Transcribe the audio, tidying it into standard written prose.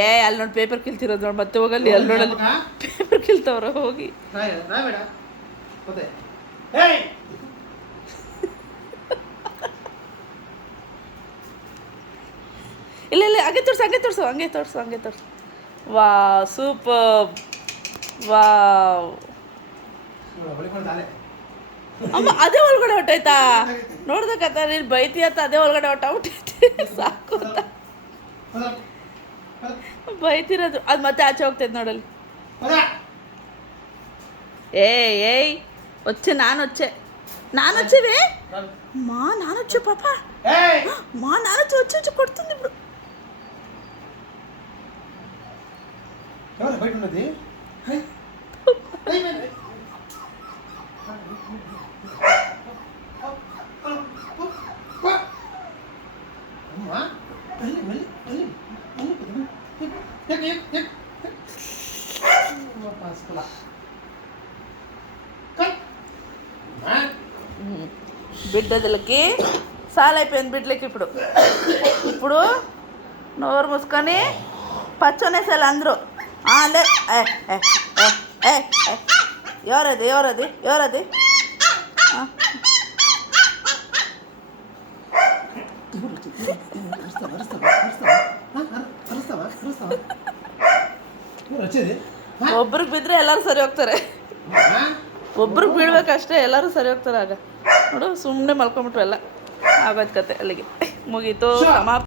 ಏ ಅಲ್ಲಿ ನೋಡಿ ಪೇಪರ್ ಕಿಲ್ತಿರೋದು ನೋಡಿ, ಮತ್ತೆ ಹೋಗಲ್ಲಿ ಅಲ್ಲಿ ನೋಡಲ್ಲಿ ಪೇಪರ್ ಕಿಲ್ತವ್ರ ಹೋಗಿ. ಇಲ್ಲ ಇಲ್ಲ, ಹಂಗೆ ತೋರಿಸು ಹಂಗೆ ತೋರಿಸು ಹಂಗೆ ತೋರಿಸು ಹಂಗೆ ತೋರಿಸು. ವಾ ಸೂಪರ್, ವಾವ್. ಅಮ್ಮ ಅದೇ ಒಳಗಡೆ ಹೊಟ್ಟೋಯ್ತಾ? ನೋಡ್ದಕ್ಕತ್ತ ನೀನು ಬೈತಿ ಅಂತ ಅದೇ ಒಳಗಡೆ ಹೊಟ್ಟೋಗ್ಬಿಟ್ಟೈತೆ ಸಾಕು ಅಂತ ಬೈತಿರೋದು. ಅದು ಮತ್ತೆ ಆಚೆ ಹೋಗ್ತೈತೆ ನೋಡಲ್ಲಿ. ಏಯ್ వచ్చే నాన్న వచ్చేవే మా నాన్న వచ్చే పాప, మా నాన్న వచ్చి కొడుతుంది ఇప్పుడు. బయట ఉన్నది బిడ్డలకి సాలైపోయింది బిడ్డలకి. ఇప్పుడు నోరు మూసుకొని పచ్చనేసాలి అందరూ. లే ఎవరది ఎవరది ఎవరది? ಒಬ್ರಿಗೆ ಬಿದ್ದರೆ ಎಲ್ಲರೂ ಸರಿ ಹೋಗ್ತಾರೆ. ಒಬ್ರಿಗೆ ಬೀಳ್ಬೇಕಷ್ಟೇ, ಎಲ್ಲರೂ ಸರಿ ಹೋಗ್ತಾರೆ. ಆಗ ನೋಡು ಸುಮ್ಮನೆ ಮಲ್ಕೊಂಬಿಟ್ರು ಎಲ್ಲ ಆಗೋಯ್ತು ಕತೆ, ಅಲ್ಲಿಗೆ ಮುಗೀತು ಸಮಾಪ್ತಿ.